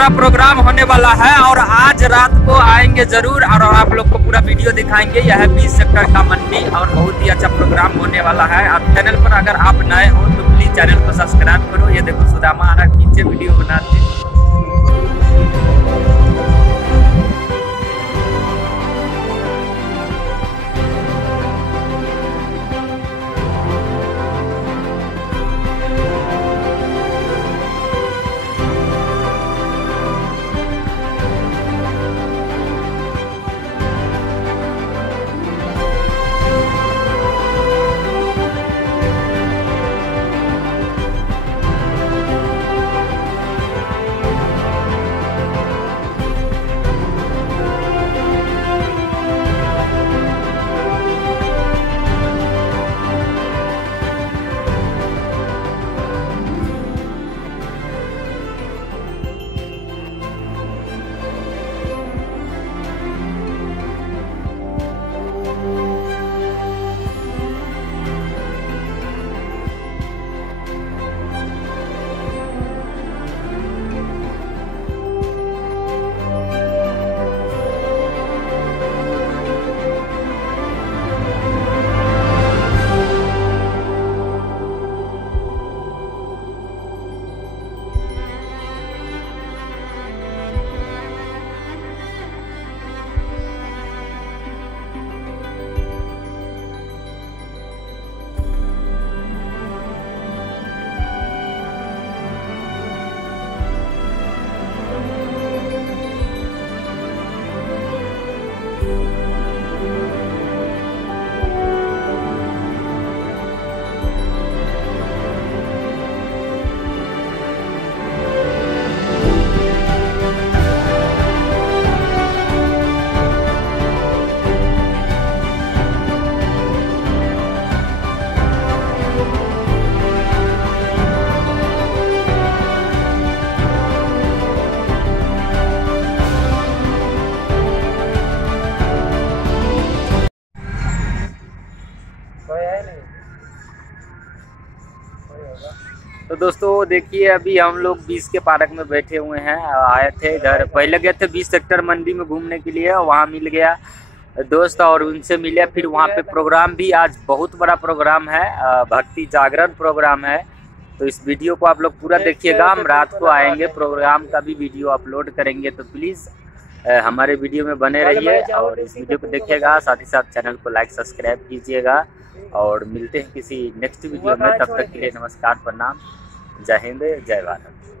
बड़ा प्रोग्राम होने वाला है और आज रात को आएंगे जरूर और आप लोग को पूरा वीडियो दिखाएंगे। यह है 20 सेक्टर का मंडी और बहुत ही अच्छा प्रोग्राम होने वाला है। आप चैनल पर अगर आप नए हो तो प्लीज चैनल को सब्सक्राइब करो। ये देखो सुदामा आ रहा पीछे वीडियो बनाते हैं। तो दोस्तों देखिए अभी हम लोग 20 के पार्क में बैठे हुए हैं। आए थे इधर, पहले गए थे 20 सेक्टर मंडी में घूमने के लिए, वहाँ मिल गया दोस्त और उनसे मिले। फिर वहाँ पे प्रोग्राम भी आज बहुत बड़ा प्रोग्राम है, भक्ति जागरण प्रोग्राम है। तो इस वीडियो को आप लोग पूरा देखिएगा। हम रात को आएंगे, प्रोग्राम का भी वीडियो अपलोड करेंगे, तो प्लीज़ हमारे वीडियो में बने रहिए और इस वीडियो को देखिएगा। साथ ही साथ चैनल को लाइक सब्सक्राइब कीजिएगा और मिलते हैं किसी नेक्स्ट वीडियो में। तब तक के लिए नमस्कार, प्रणाम, जय हिंद, जय भारत।